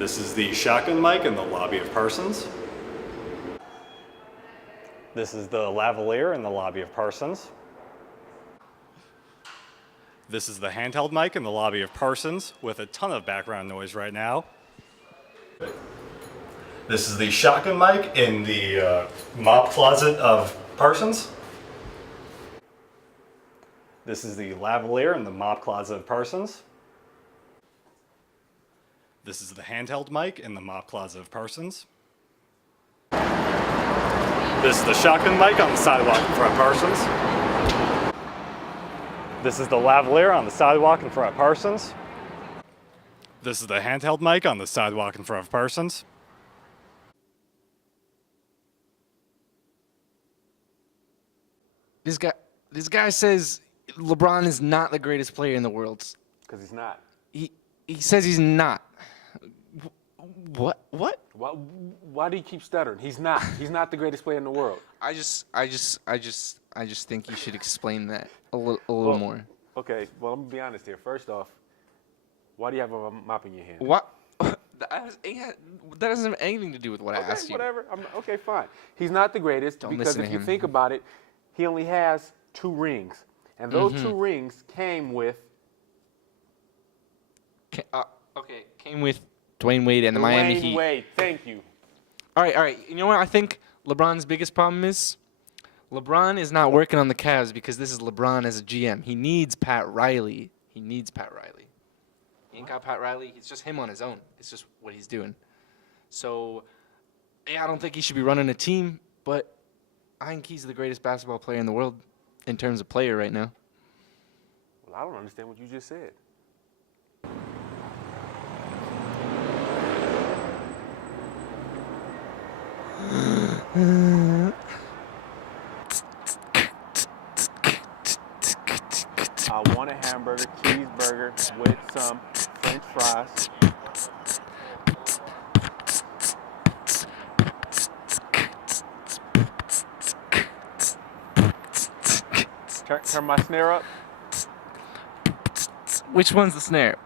This is the shotgun mic in the lobby of Parsons. This is the lavalier in the lobby of Parsons. This is the handheld mic in the lobby of Parsons with a ton of background noise right now. This is the shotgun mic in the mop closet of Parsons. This is the lavalier in the mop closet of Parsons. This is the handheld mic in the mop closet of Parsons. This is the shotgun mic on the sidewalk in front of Parsons. This is the lavalier on the sidewalk in front of Parsons. This is the handheld mic on the sidewalk in front of Parsons. This guy says LeBron is not the greatest player in the world. Because he's not. He says he's not. What? Why do you keep stuttering? He's not. He's not the greatest player in the world. I just think you should explain that a little more. Okay, well, I'm going to be honest here. First off, why do you have a mop in your hand? What? That doesn't have anything to do with what I asked you. Whatever. Okay, fine. He's not the greatest Don't because listen if to you him. think about it, he only has 2 rings. And those 2 rings came with Came with Dwayne Wade and the Miami Heat. Dwayne Wade. Thank you. All right. You know what I think LeBron's biggest problem is? LeBron is not working on the Cavs because this is LeBron as a GM. He needs Pat Riley. He ain't got Pat Riley. It's just him on his own. It's just what he's doing. So, yeah, I don't think he should be running a team, but I think he's the greatest basketball player in the world in terms of player right now. Well, I don't understand what you just said. I want a hamburger, cheeseburger with some French fries. Turn my snare up. Which one's the snare?